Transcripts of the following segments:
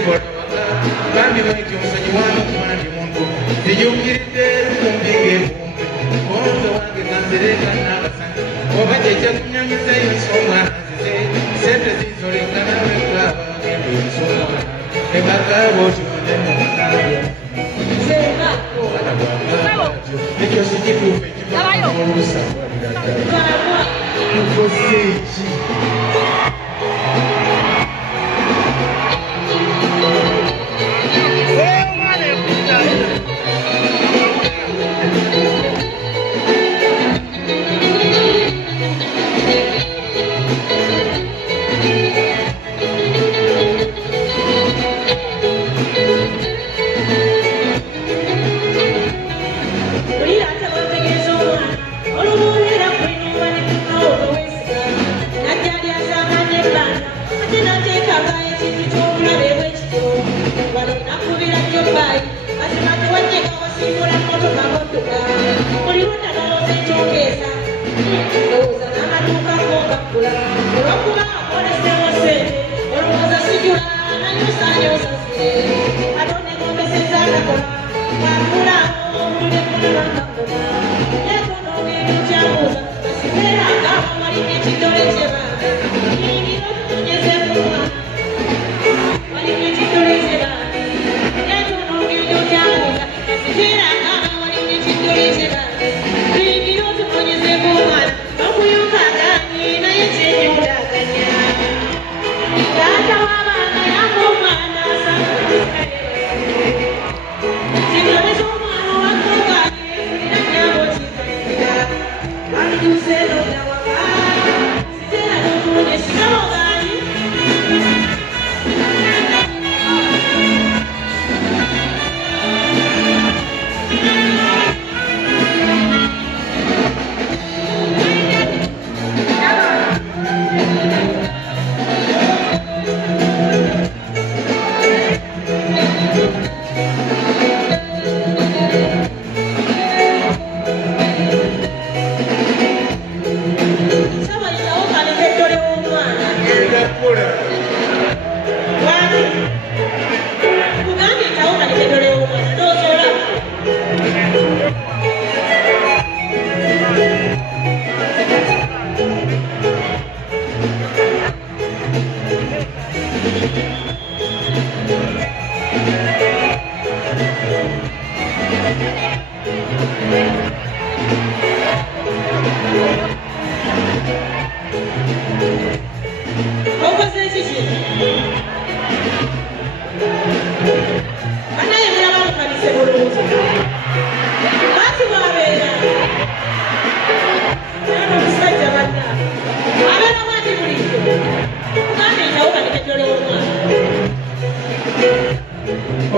Bambi baiti omusanyi wange kumwana muntu zijungiridde kumbige kumbe omuntu wange nanzireka n'abasanyi oba kyekyakunyanyiza ensonga nzize sente zizoleka nawe kulaba bagenda ensonga ebagabo kyonde mukaayo ekyo sikituufu ekiba olusa tukoseeki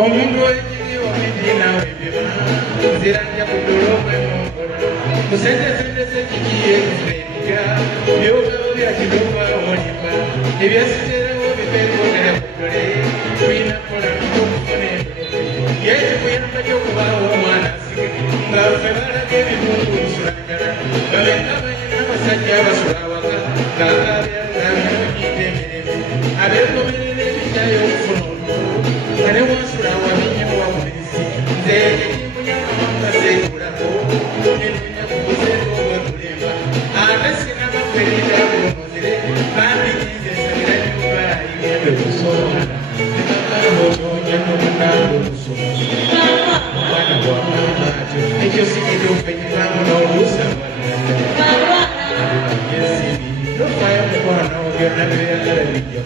omuntu wenyini wamidina webima ziranja kudolope mongolo kusendesendese kikiye kubenja byobao byakidoba olimba ebyasiterawo bibekogera kudole twina kola okufuna yekikuyamba kyokubawo omwana asike nga ffe balaga ebitundu nsulagala babenga banyina abasajja abasula awaka ngaabyabyabyonyinde emireme abekomerera ebijjayo okufuna ane wasula wamenye wawulisi nze ekimuyamamanga sekulako nenonya kukuzeeko obwakulemba ate sinabakwerera bulomozire bandikize sabira nyumba igende kusoma nekagamba otonya nomunango omusomoso omwana bwamama atyo ekyo sikituufu ekivamu n'oluusa yesibi tofayo mukwanawo byonna byeyagala bijja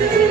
Thank you.